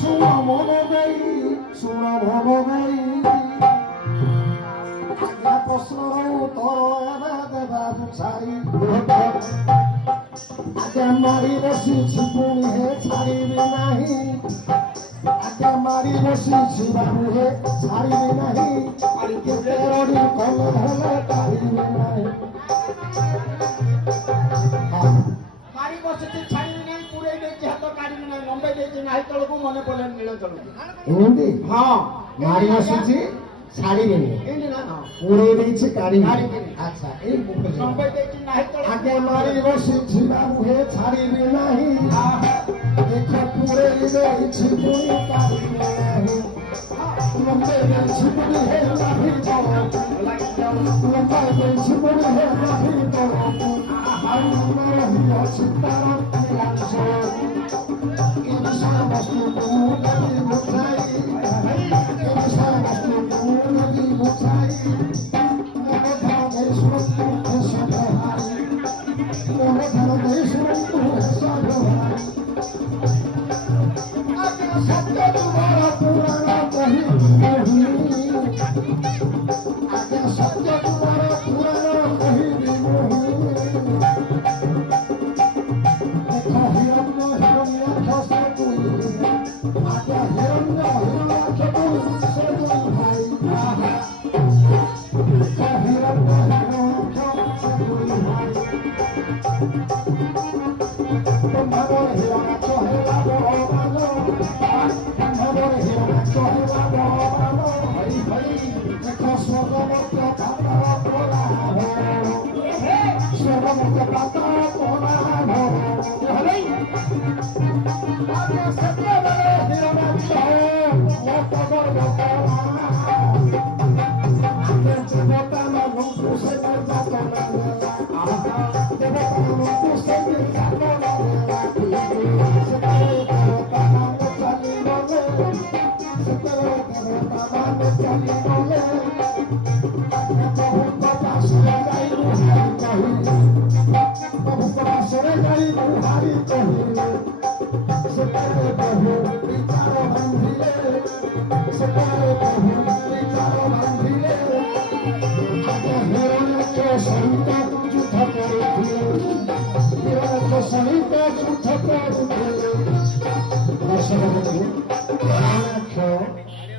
ଶୁଣ ମନ ଦେଇ ଶୁଣ ମନ ଦେଇ ଆଜ୍ଞା ପ୍ରଶ୍ନର ଉତ୍ତର ଏବେ ଦେବାକୁ ଛାଡ଼ି ଆଜ୍ଞା ମାରି ବସିଛି ପୁଣି ହେ ଛାଡ଼ିବି ନାହିଁ ଆଜ୍ଞା ମାରି ବସିଛି ବାବୁ ହେ ଛାଡ଼ିବି ନାହିଁ କେତେ ରଡ଼ି କଲେ ହେଲେ ପାରିବି ନାହିଁ ମାରି ବସିଛି ଛାଡ଼ିବି ନାହିଁ ପୁରେଇ ଦେଇଛି ହାତ କାଢିବି ନାହିଁ ଲମ୍ବେଇ ଦେଇଛି ନାହିଁ ତଳକୁ ମନେ ପଡିଲେ ନୀଳ ତଳକୁ ଏମିତି ହଁ ମାରି ବସିଛି ଛାଡ଼ିବିନି ଏମିତି ନା ହଁ ପୁରେଇ ଦେଇଛି କାଢିବି କାଢିବିନି। ଆଚ୍ଛା ଏଇ ଲମ୍ବେଇ ଦେଇଛି ନାହିଁ ତଳକୁ ଆଜ୍ଞା ମାରି ବସିଛି ବାବୁ ହେ ଛାଡ଼ିବି ନାହିଁ ଦେଖ ପୁରେଇ ଦେଇଛି ପୁଣି ପାରିବି ନାହିଁ ଲମ୍ବେଇ ଦେଇଛି ପୁଣି ହେ ନାହିଁ ତଳକୁ ଲମ୍ବେଇ ଦେଇଛି ପୁଣି ହେ ନାହିଁ ତଳକୁ ଆଉ ମନରେ ଅଛି ତାର ଲାଞ୍ଚ ଇନସାନ ବସ୍ତୁକୁ ନେବି ବୁଝାଇ ଇନସାନ ବସ୍ତୁକୁ ନେବି ବୁଝାଇ ମନ ଧ୍ୟାନ ଦେଇ ଶୁଣନ୍ତୁ ସବୁ ହାରି ମନ ଧ୍ୟାନ ଦେଇ ଶୁଣନ୍ତୁ ସବୁ ହାରି ଆଜ୍ଞା ସତ୍ୟ ତୁମର ପୁରାଣ କହିବି ନାହିଁ ଆଜ୍ଞା ସତ୍ୟ ତୁମର ପୁରାଣ କହିବି ନାହିଁ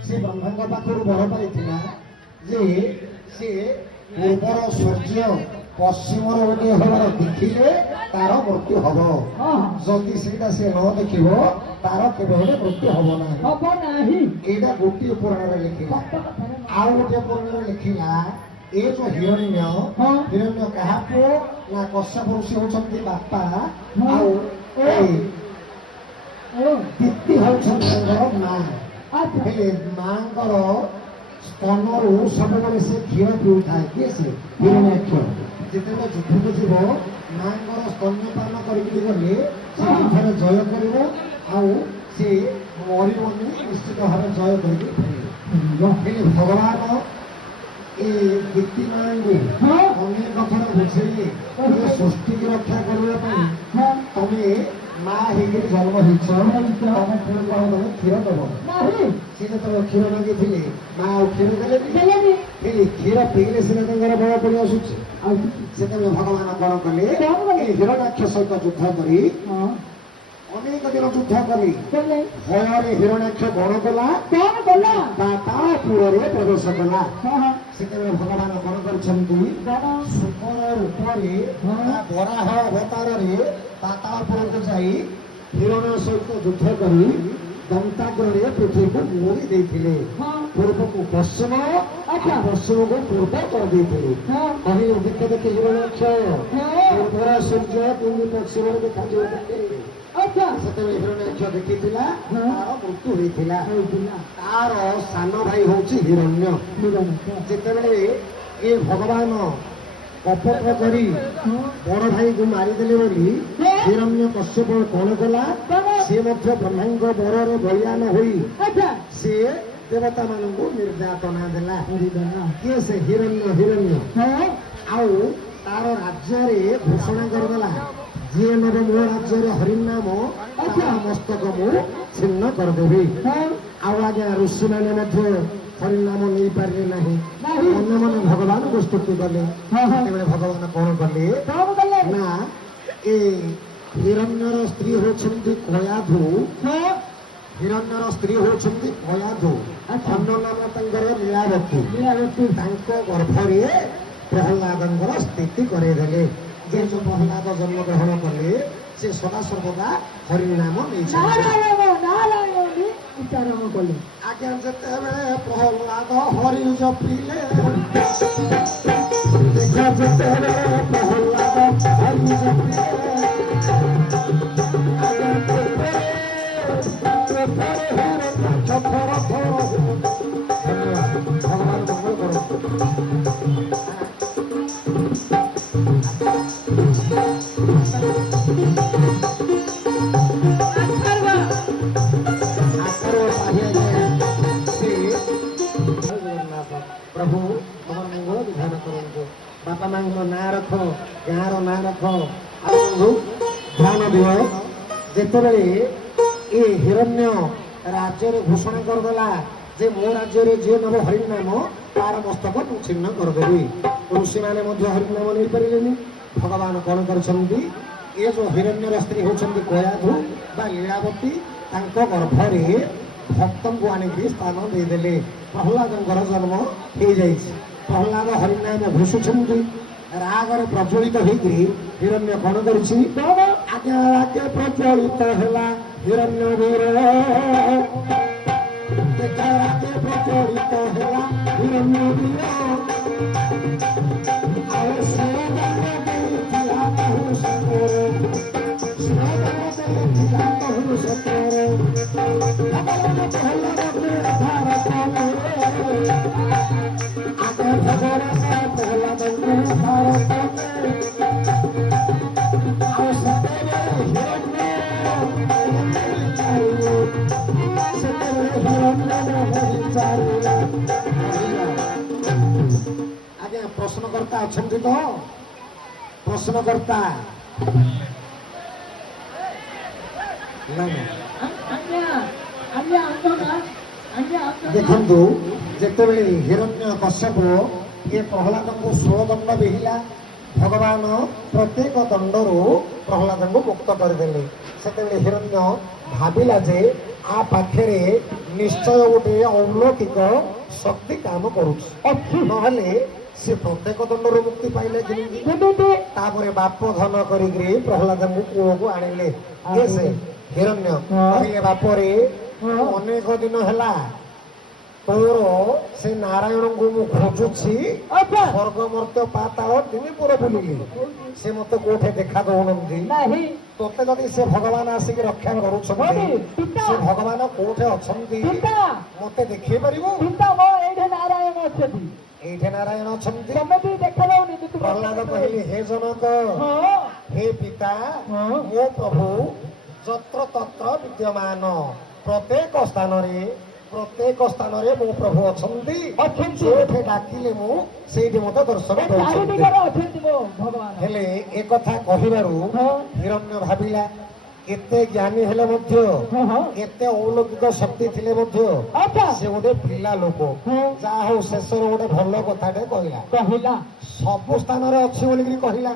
ସେ ବ୍ରହ୍ମାଙ୍କ ପାଖରୁ ବର ପାଇଥିଲା ଯେ ସେ ପୂର୍ବର ସୂର୍ଯ୍ୟ ପଶ୍ଚିମର ଗୋଟେ ହବାର ଦେଖିଲେ ତାର ମୃତ୍ୟୁ ହବ ଯଦି ସେଇଟା ସେ ନ ଦେଖିବ ତାର କେବେ ହେଲେ ମୃତ୍ୟୁ ହବ ନାହିଁ ଏଇଟା ଗୋଟିଏ ପୁରାଣରେ ଲେଖିଲା ଆଉ ଗୋଟିଏ ପୁରାଣରେ ଲେଖିଲା ଏ ଯୋଉ ହିରଣ୍ୟ କାହା ପୁଅ ନା କଶ୍ୟପ ଋଷି ହଉଛନ୍ତି ବାପା ଆଉ ଦିତି ହଉଛନ୍ତି ତାଙ୍କର ମା ହେଲେ ମାଙ୍କର ସ୍ତନରୁ ସବୁବେଳେ ସେ କ୍ଷୀର ପିଉଥାଏ କିଏ ସେ ହିରଣ୍ୟାକ୍ଷ ଯେତେବେଳେ ଯୁଦ୍ଧକୁ ଯିବ ମାଙ୍କର ସ୍ତନ୍ୟପାନ କରିକି ଗଲେ ସେ ଯୁଦ୍ଧରେ ଜୟ କରିବ ଆଉ ସେ ମରିବନି ନିଶ୍ଚିତ ଭାବେ ଜୟ କରିକି ଫେରିବ ହେଲେ ଭଗବାନ ଏ ଦିତି ମାଙ୍କୁ ଅନେକ ଥର ବୁଝେଇଲେ ଯେ ସୃଷ୍ଟିକି ରକ୍ଷା କରିବା ପାଇଁ ତମେ ମା ହେଇକିରି ଜନ୍ମ ହେଇଛ ତମେ କ୍ଷୀର ଦବ ସେ ଯେତେବେଳେ କ୍ଷୀର ମାଗିଥିଲେ ମା ଆଉ କ୍ଷୀର ଦେଲେନି ହେଲେ କ୍ଷୀର ପିଇଲେ ସିନା ତାଙ୍କର ବଳ ପଡ଼ି ଆସୁଛି ସେତେବେଳେ ଭଗବାନ କଣ କଲେ ହିରଣ୍ୟାକ୍ଷ ସହିତ ଯୁଦ୍ଧ କରି ଅନେକ ଦିନ ଯୁଦ୍ଧ କରି ଭୟରେ ହିରଣ୍ୟାକ୍ଷ କଣ କଲା ପାତାଳପୁରରେ ପ୍ରବେଶ କଲା ସେତେବେଳେ ଭଗବାନ କଣ କରିଛନ୍ତି ଶୁକର ରୂପରେ ବରାହ ଅବତାରରେ ପାତାଳପୁରକୁ ଯାଇ ହିରଣ ସହିତ ଯୁଦ୍ଧ କରି ଦନ୍ତାଗ୍ରରେ ପୃଥିବୀକୁ ମୋଡ଼ି ଦେଇଥିଲେ ପୂର୍ବକୁ ପଶ୍ଚିମ ପଶ୍ଚିମକୁ ପୂର୍ବ କରିଦେଇଥିଲେ କହିଲେ ଦେଖ ଦେଖି ହିରଣ୍ୟାକ୍ଷ ପୂର୍ବର ସୂର୍ଯ୍ୟ କେମିତି ପଶ୍ଚିମରେ ଦେଖାଯିବ ସେତେବେଳେ ହିରଣ୍ୟାକ୍ଷ ଦେଖିଥିଲା ତାର ମୃତ୍ୟୁ ହେଇଥିଲା ତାର ସାନ ଭାଇ ହଉଛି ହିରଣ୍ୟ ଯେତେବେଳେ ଏ ଭଗବାନ କପଟ କରି ବଡ ଭାଇକୁ ମାରିଦେଲେ ବୋଲି ହିରଣ୍ୟ କଶ୍ୟପ କଣ କଲା ସେ ମଧ୍ୟ ବ୍ରହ୍ମାଙ୍କ ବରରେ ବଳିୟାନ ହୋଇ ସେ ଦେବତା ମାନଙ୍କୁ ନିର୍ଯାତନା ଦେଲା କିଏ ସେ ହିରଣ୍ୟ ଆଉ ତାର ରାଜ୍ୟରେ ଘୋଷଣା କରିଦେଲା ଯିଏ ନେବ ମୋ ରାଜ୍ୟରେ ହରିନାମ ତା ମସ୍ତକ ମୁଁ ଛିନ୍ନ କରିଦେବି। ଆଉ ଆଜ୍ଞା ଋଷିମାନେ ମଧ୍ୟ ହରିନାମ ନେଇପାରିଲେ ନାହିଁ, ମନେ ମନେ ଭଗବାନଙ୍କୁ ସ୍ତୁତି କଲେ। ସେତେବେଳେ ଭଗବାନ କଣ କଲେ ନା ଏ ହିରଣ୍ୟର ସ୍ତ୍ରୀ ହେଉଛନ୍ତି କୟାଧୁ, ହିରଣ୍ୟର ସ୍ତ୍ରୀ ହେଉଛନ୍ତି କୟାଧୁ, ଅନ୍ୟ ନାମ ତାଙ୍କର ଲୀଳାବତୀ। ତାଙ୍କ ଗର୍ଭରେ ପ୍ରହ୍ଲାଦଙ୍କର ସ୍ଥିତି କରେଇଦେଲେ। ଯେ ଯୋଉ ପ୍ରହ୍ଲାଦ ଜନ୍ମ ଗ୍ରହଣ କଲେ ସେ ସଦା ସର୍ବଦା ହରିନାମ ନେଇଛନ୍ତି। ଆଜ୍ଞା ଯେତେବେଳେ ପ୍ରହ୍ଲାଦ ହରି ଜପିଲେ, ଯେତେବେଳେ ପ୍ରହ୍ଲାଦ ହରି ଜପିଲେ, ଭଗବାନ ମଙ୍ଗଳ କରନ୍ତୁ। ପ୍ରଭୁ ତମର ମଙ୍ଗଳ ବିଧାନ କରନ୍ତୁ। ବାପା ମାଙ୍କ ନାଁ ରଖ, ଗାଁର ନାଁ ରଖ। ଆଉ ବନ୍ଧୁ ଧ୍ୟାନ ଦିଅ, ଯେତେବେଳେ ଏ ହିରଣ୍ୟ ରାଜ୍ୟରେ ଘୋଷଣା କରିଦେଲା ଯେ ମୋ ରାଜ୍ୟରେ ଯିଏ ନେବ ହରିନାମ ତାର ମସ୍ତକ ମୁଁ ଛିନ୍ନ କରିଦେବି, ଋଷିମାନେ ମଧ୍ୟ ହରିନାମ ନେଇପାରିଲେନି। ଭଗବାନ କଣ କରିଛନ୍ତି, ଏ ଯୋଉ ହିରଣ୍ୟର ସ୍ତ୍ରୀ ହେଉଛନ୍ତି କୟାଧୁ ବା ଲୀଳାବତୀ, ତାଙ୍କ ଗର୍ଭରେ ଭକ୍ତଙ୍କୁ ଆଣିକି ସ୍ଥାନ ଦେଇଦେଲେ। ପ୍ରହ୍ଲାଦଙ୍କର ଜନ୍ମ ହେଇଯାଇଛି। ପ୍ରହ୍ଲାଦ ହରିନାମ ଘୋଷୁଛନ୍ତି, ରାଗରେ ପ୍ରଜ୍ୱଳିତ ହେଇକି ହିରଣ୍ୟ କଣ କରିଛି, ଆଜ୍ଞା ରାଗେ ପ୍ରଜ୍ୱଳିତ ହେଲା ହିରଣ୍ୟ ବୀର, ରାଗେ ପ୍ରଜ୍ୱଳିତ ହେଲା ହିରଣ୍ୟ ବୀର। ଆଉ ସେ ଦେଇଥିଲା ବହୁ ସତରେ, ଦେଇଥିଲା ବହୁ ସତରେ। ଆଜ୍ଞା ପ୍ରଶ୍ନକର୍ତ୍ତା ଅଛନ୍ତି ତ, ପ୍ରଶ୍ନକର୍ତ୍ତା ଦେଖନ୍ତୁ, ଯେତେବେଳେ ହିରଣ୍ୟ କଶ୍ୟପ ଏ ପ୍ରହ୍ଲାଦଙ୍କୁ 16 ଦଣ୍ଡ ବିହିଲା, ଭଗବାନ ପ୍ରତ୍ୟେକ ଦଣ୍ଡରୁ ପ୍ରହ୍ଲାଦଙ୍କୁ ମୁକ୍ତ କରିଦେଲେ। ସେତେବେଳେ ହିରଣ୍ୟ ଭାବିଲା ଯେ ଆ ପାଖରେ ନିଶ୍ଚୟ ଗୋଟେ ଅଲୌକିକ ଶକ୍ତି କାମ କରୁଛି, ନହେଲେ ସେ ପ୍ରତ୍ୟେକ ଦଣ୍ଡରୁ ମୁକ୍ତି ପାଇଲେ କେମିତି। ତାପରେ ବାପ ଧନ କରିକି ପ୍ରହ୍ଲାଦଙ୍କୁ କୂଳକୁ ଆଣିଲେ। କିଏ ସେ ହିରଣ୍ୟ କହିଲେ, ବାପରେ ଅନେକ ଦିନ ହେଲା ତୋର ସେ ନାରାୟଣଙ୍କୁ ମୁଁ ଖୋଜୁଛି, ସ୍ୱର୍ଗ ମର୍ତ୍ତ୍ୟ ପାତାଳ ତିନିପୁର ବୁଲିଲି, ସେ ମତେ କୋଉଠି ଦେଖା ଦଉନାହାନ୍ତି। ତୋତେ ଯଦି ସେ ଭଗବାନ ଆସିକି ରକ୍ଷା କରୁଛନ୍ତି, ସେ ଭଗବାନ କୋଉଠି ଅଛନ୍ତି ମତେ ଦେଖେଇ ପାରିବୁ? ଏଇଠି ନାରାୟଣ ଅଛନ୍ତି। ପ୍ରହ୍ଲାଦ କହିଲେ, ହେ ଜନକ, ହେ ପିତା, ମୋ ପ୍ରଭୁ ଯତ୍ର ତତ୍ର ବିଦ୍ୟମାନ, ପ୍ରତ୍ୟେକ ସ୍ଥାନରେ ମୋ ପ୍ରଭୁ ଅଛନ୍ତି। ଯୋଉଠି ଡାକିଲେ ମୁଁ ସେଇଠି ମତେ ଦର୍ଶନ କରୁଛନ୍ତି। ହେଲେ ଏ କଥା କହିବାରୁ ହିରଣ୍ୟ ଭାବିଲା, ଏତେ ଜ୍ଞାନୀ ହେଲେ ମଧ୍ୟ, ଏତେ ଅଲୌକିକ ଶକ୍ତି ଥିଲେ ମଧ୍ୟ ସେ ଗୋଟେ ପିଲା ଲୋକ। ଯାହା ହଉ ଶେଷରେ ଗୋଟେ ଭଲ କଥାଟେ କହିଲା। ସବୁ ସ୍ଥାନରେ ଅଛି ବୋଲିକି କହିଲା।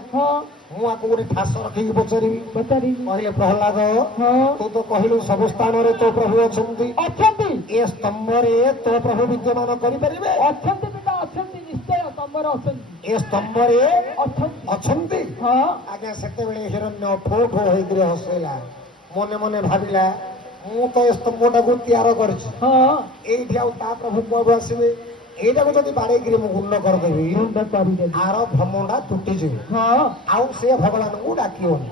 ମୁଁ ଆକୁ ଗୋଟେ ଠାସ ରଖିକି ପଚାରିବି। କହିଲେ, ପ୍ରହ୍ଲାଦ ତୁ ତ କହିଲୁ ସବୁ ସ୍ଥାନରେ ତୋ ପ୍ରଭୁ ଅଛନ୍ତି, ଏ ସ୍ତମ୍ଭରେ ତୋ ପ୍ରଭୁ ବିଦ୍ୟମାନ କରିପାରିବେ? ଏ ସ୍ତମ୍ଭରେ ଅଛନ୍ତି? ଆଜ୍ଞା ସେତେବେଳେ ହିରଣ୍ୟ ଠୋ ଠୋ ହେଇକିରି ହସେଇଲା। ମନେ ମନେ ଭାବିଲା, ମୁଁ ତ ଏ ସ୍ତମ୍ଭଟାକୁ ତିଆର କରିଛି, ଏଇଠି ଆଉ ତା ପ୍ରଭୁ କୁଆଡୁ ଆସିବେ? ଏଇଟାକୁ ଯଦି ବାଡେଇକିରି ମୁଁ ଗୁଣ୍ଡ କରିଦେବି, ଆର ଭ୍ରମଟା ତୁଟିଯିବ, ଆଉ ସେ ଭଗବାନଙ୍କୁ ଡାକିବନି।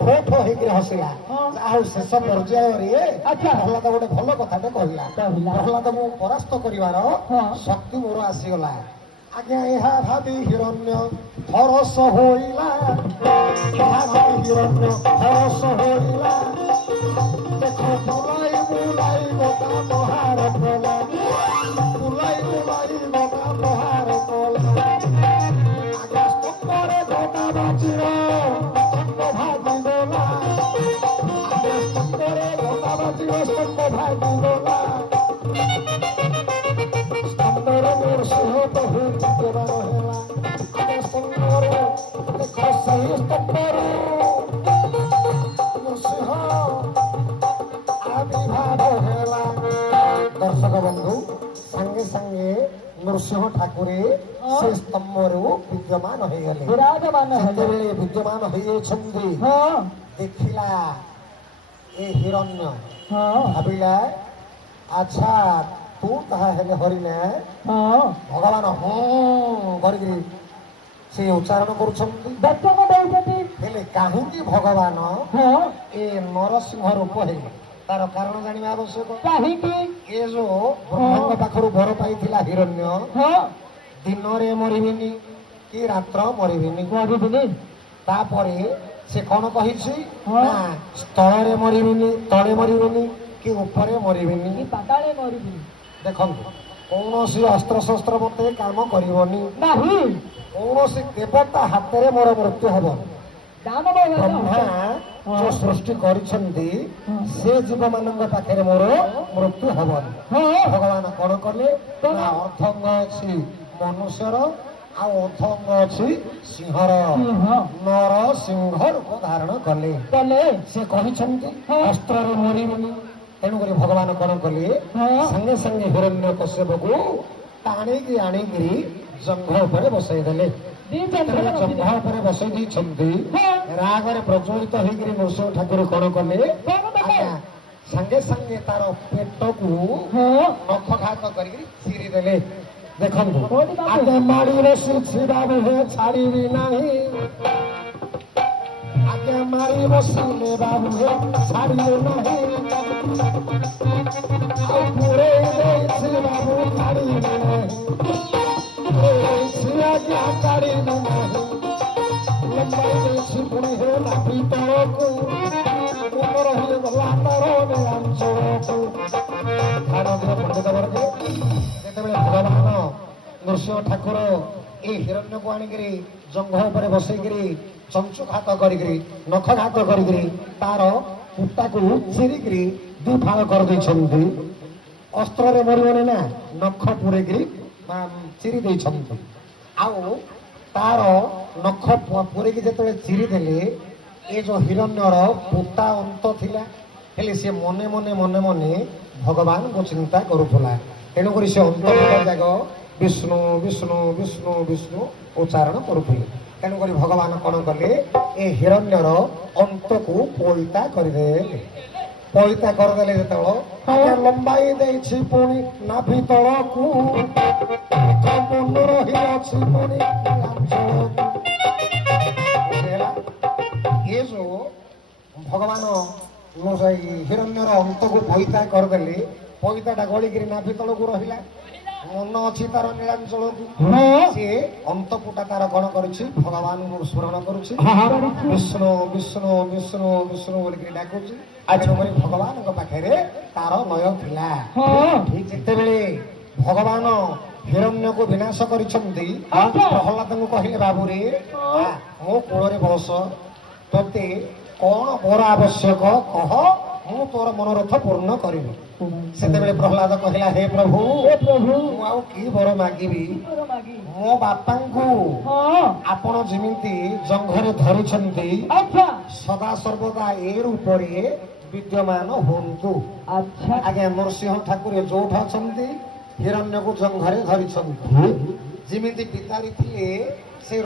ଠୋ ଠୋ ହେଇକିରି ହସିଲା। ଯାହା ହଉ ଶେଷ ପର୍ଯ୍ୟାୟରେ ପ୍ରହ୍ଲାଦ ଗୋଟେ ଭଲ କଥାଟେ କହିଲା। ପ୍ରହ୍ଲାଦକୁ ପରାସ୍ତ କରିବାର ଶକ୍ତି ମୋର ଆସିଗଲା। ଆଜ୍ଞା ଏହା ଭାବି ହିରଣ୍ୟ ହରସ ହୋଇଲା, ହିରଣ୍ୟ ହରସ ହୋଇଲା। ଦେଖ ବୁଲାଇ ବୁଲାଇ ଗୋଟା ପ୍ରହାର କଲା, ବୁଲାଇ ବୁଲାଇ ଗୋଟା ପ୍ରହାର କଲା। ଆଜ୍ଞା ସ୍ତମ୍ଭରେ ଗୋଟା ବାଜିର, ସ୍ତମ୍ଭ ନୃସିଂହ ଠାକୁରେ ସେ ସ୍ତମ୍ଭରୁ ବିଦ୍ୟମାନ ହେଇଗଲେ। ବିରାଜମାନ ହେଲେ। ଯେତେବେଳେ ବିଦ୍ୟମାନ ହେଇଯାଇଛନ୍ତି ହଁ ଦେଖିଲା ଏ ହିରଣ୍ୟ ହଁ ଭାବିଲା ଆଚ୍ଛା ତୁ ତାହା ହେଲେ ହରିଣେ ହଁ ଭଗବାନ ହଁ କରିକିରି ସେ ଉଚ୍ଚାରଣ କରୁଛନ୍ତି। ଦର୍ଶନ ଦେଉଛନ୍ତି। ହେଲେ କାହିଁକି ଭଗବାନ ହଁ ଏ ନରସିଂହ ରୂପ ହେଲେ ତାର କାରଣ ଜାଣିବା ଆବଶ୍ୟକ। କାହିଁକି? ଏ ଯୋଉ ବ୍ରହ୍ମାଙ୍କ ପାଖରୁ ବର ପାଇଥିଲା ହିରଣ୍ୟ ହଁ ଦିନରେ ମରିବିନି କି ରାତ୍ର ମରିବିନି। କରିବିନି। ତାପରେ ସେ କଣ କହିଛି ହଁ। ନା ସ୍ଥଳରେ ମରିବିନି ତଳେ ମରିବିନି କି ଉପରେ ମରିବିନି। କି ପାତାଳେ କରିବିନି। ଦେଖନ୍ତୁ କୌଣସି ଅସ୍ତ୍ରଶସ୍ତ୍ର ମତେ କାମ କରିବନି। ନାହିଁ। କୌଣସି ଦେବତା ହାତରେ ମୋର ମୃତ୍ୟୁ ହବନି। ଦାନବ ବ୍ରହ୍ମା ଯୋଉ ସୃଷ୍ଟି କରିଛନ୍ତି ସେ ଜୀବମାନଙ୍କ ପାଖରେ ମୋର ମୃତ୍ୟୁ ହବନି। ହଁ ଭଗବାନ କଣ କଲେ ନା ଅର୍ଦ୍ଧଙ୍ଗ ଅଛି ମନୁଷ୍ୟର ଆଉ ଅର୍ଦ୍ଧଙ୍ଗ ଅଛି ସିଂହର। ସିଂହ। ନର ସିଂହ ରୂପ ଧାରଣ କଲେ। କଲେ। ସେ କହିଛନ୍ତି ହଁ। ଅସ୍ତ୍ରରେ ମରିବନି। ତେଣୁକରି ଭଗବାନ କଣ କଲେ ହଁ। ସାଙ୍ଗେ ସାଙ୍ଗେ ହିରଣ୍ୟ କଶ୍ୟପକୁ ଟାଣିକି ଆଣିକିରି ଜଙ୍ଘ ଉପରେ ବସେଇ ଦେଲେ। ଦି ଯେତେବେଳେ ଜନ୍ମ ଜଙ୍ଘ ଉପରେ ବସେଇ ଦେଇଛନ୍ତି ହଁ। ରାଗରେ ପ୍ରଜ୍ୱଳିତ ହେଇକିରି ନୃସିଂହ ଠାକୁର କଣ କଲେ କଣ କଲେ? ଆଜ୍ଞା ସାଙ୍ଗେ ସାଙ୍ଗେ ତାର ପେଟକୁ ହଁ ନଖଘାତ କରିକି ଚିରି ଦେଲେ। ଦେଖନ୍ତୁ କୋଉଠି ବାବୁ? ଆଗେ ମାଡ଼ି ବସିଛି ବାବୁ ହେ ଛାଡ଼ିବି ନାହିଁ। ଆଗେ ମାରି ବସିଲେ ବାବୁ ହେ ଛାଡ଼ିବେ ନାହିଁ। ଆଉ ପୁରେଇ ଦେଇଛି ବାବୁ ଛାଡ଼ିବି ନାହିଁ। ପୁରେଇଛି ଆଜ୍ଞା ଛାଡ଼ିବି ନାହିଁ। ଲମ୍ବାଇ ଦେଇଛି ପୁଣି ହେ ନାଭି ତଳକୁ। ମନ ରହିଲେ ଗଲା ତାର ଅଞ୍ଚଳକୁ। ଧ୍ୟାନ ଦିଅ ପଣ୍ଡିତ ବର୍ଗ। ଯେତେବେଳେ ଭଗବାନ ନୃସିଂହ ଠାକୁର ଏଇ ହିରଣ୍ୟକୁ ଆଣିକିରି ଜଙ୍ଘ ଉପରେ ବସେଇକିରି ଚଞ୍ଚୁଘାତ କରିକିରି ନଖଘାତ କରିକିରି ତାର କୁଟାକୁ ଚିରିକିରି ଦି ଫାଳ କରିଦେଇଛନ୍ତି। ଅସ୍ତ୍ରରେ ମରିବନି ନା ନଖ ପୁରେଇକିରି ଚିରି ଦେଇଛନ୍ତି। ଆଉ ତାର ନଖ ପୁରେଇକି ଯେତେବେଳେ ଚିରି ଦେଲେ ଏ ଯୋଉ ହିରଣ୍ୟର ପୁତା ଅନ୍ତ ଥିଲା ହେଲେ ସେ ମନେ ମନେ ମନେ ମନେ ଭଗବାନଙ୍କୁ ଚିନ୍ତା କରୁଥିଲା। ତେଣୁକରି ସେ ଅନ୍ତପୁଟା ଯାକ ବିଷ୍ଣୁ ବିଷ୍ଣୁ ବିଷ୍ଣୁ ବିଷ୍ଣୁ ଉଚ୍ଚାରଣ କରୁଥିଲେ। ତେଣୁକରି ଭଗବାନ କଣ କଲେ ଏ ହିରଣ୍ୟର ଅନ୍ତକୁ ପଇତା କରିଦେଲେ। ପଇତା କରିଦେଲେ ଯେତେବେଳେ ଆଜ୍ଞା ଲମ୍ବାଇ ଦେଇଛି ପୁଣି ନାଭି ତଳକୁ। ମନ ରହିଅଛି ପୁଣି ଲାଞ୍ଛଳକୁ। ବୁଝିହେଲା? ଏ ଯୋଉ ଭଗବାନ ହିରଣ୍ୟର ଅନ୍ତକୁ ପଇତା କରିଦେଲେ ପଇତାଟା ଗଳିକିରି ନାଭି ତଳକୁ ରହିଲା। ମନ ଅଛି ତାର ନୀଳାଞ୍ଚଳକୁ। ସିଏ ଅନ୍ତପୁଟା ତାର କଣ କରୁଛି ଭଗବାନଙ୍କୁ ସ୍ମରଣ କରୁଛି। ବିଷ୍ଣୁ ବିଷ୍ଣୁ ବିଷ୍ଣୁ ବିଷ୍ଣୁ ବୋଲିକିରି ଡାକୁଛି। ତେଣୁକରି ଭଗବାନଙ୍କ ପାଖରେ ତାର ଲୟ ଥିଲା। ଠିକ ଯେତେବେଳେ ଭଗବାନ ହିରଣ୍ୟକୁ ବିନାଶ କରିଛନ୍ତି ପ୍ରହ୍ଲାଦଙ୍କୁ କହିଲେ ବାବୁରେ ମୋ କୋଳରେ ବସ। ତୋତେ କଣ ବର ଆବଶ୍ୟକ କହ ମୁଁ ତୋର ମନୋରଥ ପୂର୍ଣ୍ଣ କରିବି। ସେତେବେଳେ ପ୍ରହ୍ଲାଦ କହିଲା ହେ ପ୍ରଭୁ ମୁଁ ଆଉ କି ବର ମାଗିବି। ମୋ ବାପାଙ୍କୁ ଆପଣ ଯେମିତି ଜଙ୍ଘରେ ଧରିଛନ୍ତି ସଦା ସର୍ବଦା ଏ ରୂପରେ ବିଦ୍ୟମାନ ହୁଅନ୍ତୁ। ଆଜ୍ଞା ନରସିଂହ ଠାକୁର ଯୋଉଠି ଅଛନ୍ତି ହିରଣ୍ୟକୁ ଜଙ୍ଘରେ ଧରିଛନ୍ତି। ଯେମିତି ପିତାରି ଥିଲେ ସେ